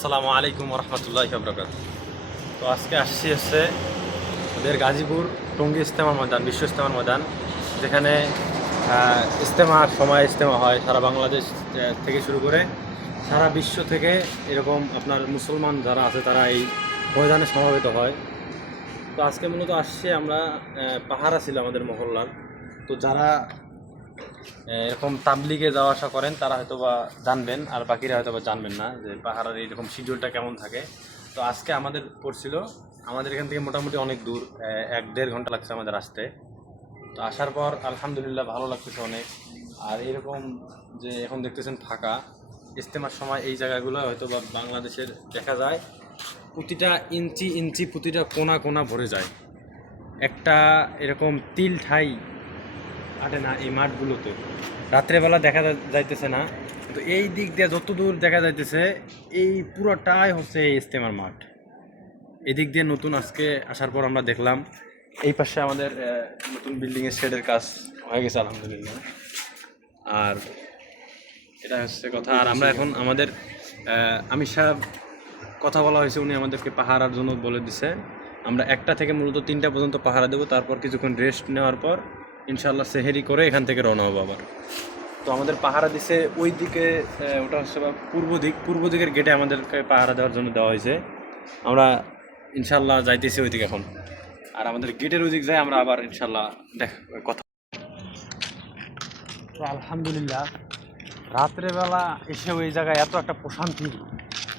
আসসালামু আলাইকুম রহমতুল্লাহি ওয়া বারাকাতুহু। তো আজকে আসছি হচ্ছে ওদের গাজীপুর টঙ্গী ইজতেমা ময়দান, বিশ্ব ইজতেমার ময়দান, যেখানে ইজতেমার সময় ইজতেমা হয় সারা বাংলাদেশ থেকে শুরু করে সারা বিশ্ব থেকে এরকম আপনার মুসলমান যারা আছে তারা এই ময়দানে সমাবেত হয়। তো আজকে মূলত আসছি আমরা, পাহারা ছিল আমাদের মহল্লার। তো যারা এরকম তাবলিগে যাওয়া আসা করেন তারা হয়তো বা জানবেন, আর বাকিরা হয়তো বা জানবেন না যে পাহাড়ের এইরকম শিডিউলটা কেমন থাকে। তো আজকে আমাদের পড়ছিল, আমাদের এখান থেকে মোটামুটি অনেক দূর, 1-1.5 ঘন্টা লাগছে আমাদের আসতে। তো আসার পর আলহামদুলিল্লাহ ভালো লাগতেছে অনেক। আর এরকম যে এখন দেখতেছেন ফাঁকা, ইজতেমার সময় এই জায়গাগুলো হয়তো বা বাংলাদেশের দেখা যায় প্রতিটা ইঞ্চি ইঞ্চি প্রতিটা কোনা কোনা ভরে যায়। একটা এরকম তিল ঠাই আটে না এই মাঠগুলোতে, রাত্রেবেলা দেখা যাইতেছে না, কিন্তু এই দিক দিয়ে যতদূর দেখা যাইতেছে এই পুরোটাই হচ্ছে এই ইজতেমার মাঠ। এদিক দিয়ে নতুন আজকে আসার পর আমরা দেখলাম এই পাশে আমাদের নতুন বিল্ডিংয়ের শেডের কাজ হয়ে গেছে আলহামদুলিল্লাহ। আর এটা হচ্ছে কথা। আর আমরা এখন আমাদের আমির সাহেব কথা বলা হয়েছে, উনি আমাদেরকে পাহারার জন্য বলে দিছে আমরা 1টা থেকে মূলত 3টা পর্যন্ত পাহারা দেবো, তারপর কিছুক্ষণ রেস্ট নেওয়ার পর ইনশাল্লাহ সেহেরি করে এখান থেকে রওনা হবো আবার। তো আমাদের পাহারা দিছে ওই দিকে, ওটা হচ্ছে পূর্ব দিকের গেটে আমাদেরকে পাহারা দেওয়ার জন্য দেওয়া হয়েছে। আমরা ইনশাল্লাহ যাইতেছি ওই দিকে এখন। আর আমাদের গেটের ওই দিক যাই আমরা আবার ইনশাল্লাহ কথা। তো আলহামদুলিল্লাহ রাত্রেবেলা এসে ওই জায়গায় এত একটা প্রশান্তি,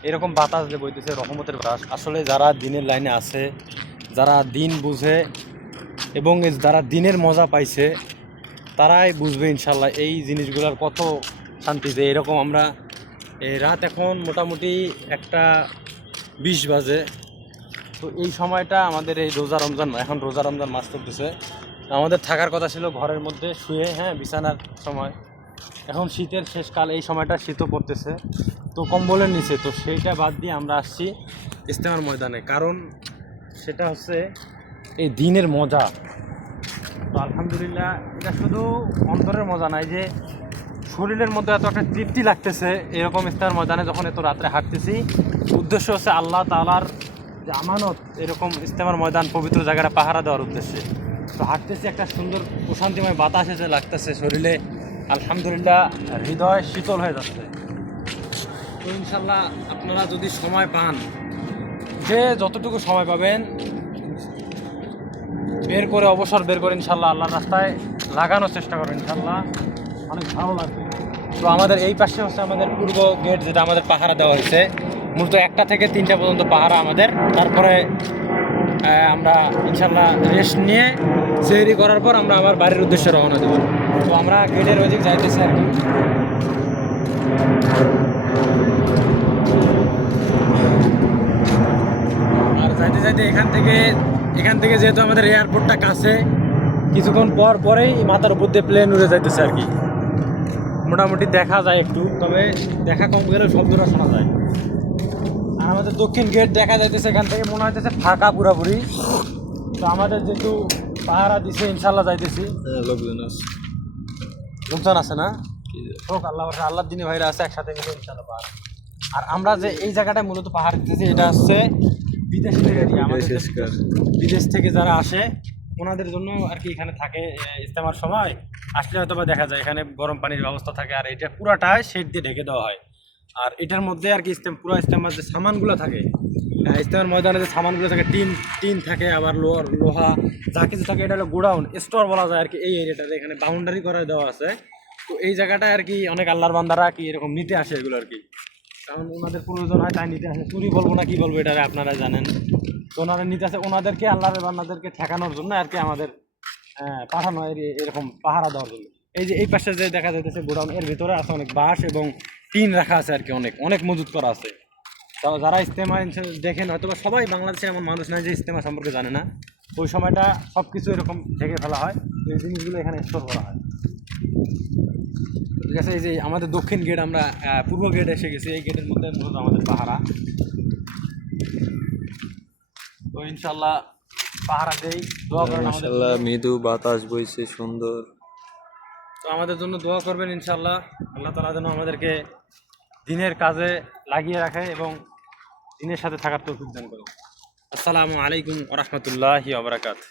এরকম বাতাস যে বইতেছে রহমতের বাতাস। আসলে যারা দিনের লাইনে আছে, যারা দিন বুঝে এবং যারা দিনের মজা পাইছে তারাই বুঝবে ইনশাল্লাহ এই জিনিসগুলোর কত শান্তি। যে এরকম আমরা রাত এখন মোটামুটি 1টা 20 বাজে। তো এই সময়টা আমাদের এই রোজা রমজান, এখন রোজা রমজান মাস চলতেছে, আমাদের থাকার কথা ছিল ঘরের মধ্যে শুয়ে, বিছানার সময়। এখন শীতের শেষকাল, এই সময়টা শীতও পড়তেছে, তো কম্বলের নিচে। তো সেইটা বাদ দিয়ে আমরা আসছি ইজতেমার ময়দানে, কারণ সেটা হচ্ছে এই দিনের মজা। তো আলহামদুলিল্লাহ এটা শুধু অন্তরের মজা নাই, যে শরীরের মধ্যে এত একটা তৃপ্তি লাগতেছে এরকম ইজতেমার ময়দানে যখন এত রাত্রে হাঁটতেছি। উদ্দেশ্য হচ্ছে আল্লাহ তাআলার যে আমানত, এরকম ইজতেমার ময়দান পবিত্র জায়গাটা পাহারা দেওয়ার উদ্দেশ্যে। তো হাঁটতেছি, একটা সুন্দর প্রশান্তিময় বাতাস এসে লাগতেছে শরীরে, আলহামদুলিল্লাহ হৃদয় শীতল হয়ে যাচ্ছে। তো ইনশাল্লাহ আপনারা যদি সময় পান, যে যতটুকু সময় পাবেন অবসর বের করে ইনশাল্লাহ আল্লাহর রাস্তায় লাগানোর চেষ্টা করবেন, ইনশাল্লাহ অনেক ভালো লাগবে। তো আমাদের এই পাশে হচ্ছে আমাদের পূর্ব গেট, যেটা আমাদের পাহারা দেওয়া হয়েছে। মূলত 1টা থেকে 3টা পর্যন্ত পাহারা আমাদের, তারপরে আমরা ইনশাল্লাহ রেস্ট নিয়ে সেহরি করার পর আমরা আবার বাড়ির উদ্দেশ্যে রওনা দেবো। তো আমরা গেটের ওই দিক যাইতেছি আর কি। আর যাইতে যাইতে এখান থেকে যেহেতু আমাদের এয়ারপোর্টটা কাছে, কিছুক্ষণ পরেই মাথার উপর দিয়ে প্লেন উড়ে যাইতেছে আর কি। মোটামুটি দেখা যায় একটু, তবে দেখা কম গেলেও শব্দটা শোনা যায়। আর আমাদের দক্ষিণ গেট দেখা যাইতেছে, এখান থেকে মনে হইতেছে ফাঁকা পুরাপুরি। তো আমাদের যেহেতু পাহারা দিছে ইনশাল্লাহ যাইতেছি। লোকজন আছে না, হোক আল্লাহর দিনে ভাইরা আছে, একসাথে মিলে ইনশাল্লাহ পাহাড়। আর আমরা যে এই জায়গাটায় মূলত পাহাড় দিতেছি, এটা হচ্ছে বিদেশ থেকে, আমাদের বিদেশ থেকে যারা আসে ওনাদের জন্য আর কি এখানে থাকে। ইজতেমার সময় আসলে হয়তো বা দেখা যায় এখানে গরম পানির ব্যবস্থা থাকে, আর এটা পুরাটাই শেড দিয়ে ঢেকে দেওয়া হয়। আর এটার মধ্যে আর কি পুরো ইজতেমার যে সামানগুলো থাকে, ইজতেমার ময়দানে যে সামানগুলো থাকে, টিন থাকে, আবার লোহা যা কিছু থাকে, এটা হলো গোডাউন স্টোর বলা যায় আর কি। এই এরিয়াটাতে এখানে বাউন্ডারি করে দেওয়া আছে। তো এই জায়গাটায় আর কি অনেক আল্লাহর বান্দারা কি এরকম নিতে আসে এগুলো আর কি, কারণ ওনাদের প্রয়োজন হয় তাই নিতে আসে। চুরি বলবো না কি বলবো, এটা আপনারা জানেন। তো ওনারা নিতে আসে ওনাদেরকে, আল্লাহর বান্দাদেরকে ঠেকানোর জন্য আর কি আমাদের পাঠানো এরকম পাহারা দেওয়ার জন্য। এই যে এই পাশে যে দেখা যাইতেছে গোডাউন, এর ভিতরে আছে অনেক বাঁশ এবং টিন রাখা আছে আর কি, অনেক অনেক মজুত করা আছে। তাও যারা ইজতেমা দেখেন, হয়তো বা সবাই বাংলাদেশে এমন মানুষ নাই যে ইজতেমা সম্পর্কে জানে না। ওই সময়টা সব কিছু এরকম ঢেকে ফেলা হয়, এই জিনিসগুলো এখানে স্টোর করা হয়। ঠিক আছে, এই যে আমাদের দক্ষিণ গেট, আমরা পূর্ব গেট এসে গেছি। এই গেটের মধ্যে মূলত আমাদের পাহারা। তো ইনশাল্লাহ পাহারা দেই, দোয়া করেন মাশাআল্লাহ, মৃদু বাতাস বইছে সুন্দর। তো আমাদের জন্য দোয়া করবেন ইনশাল্লাহ, আল্লাহ তাআলা যেন আমাদেরকে দিনের কাজে লাগিয়ে রাখে এবং দিনের সাথে থাকার তৌফিক দান করো। আসসালামু আলাইকুম ওয়া রাহমাতুল্লাহি ওয়া বারাকাতুহু।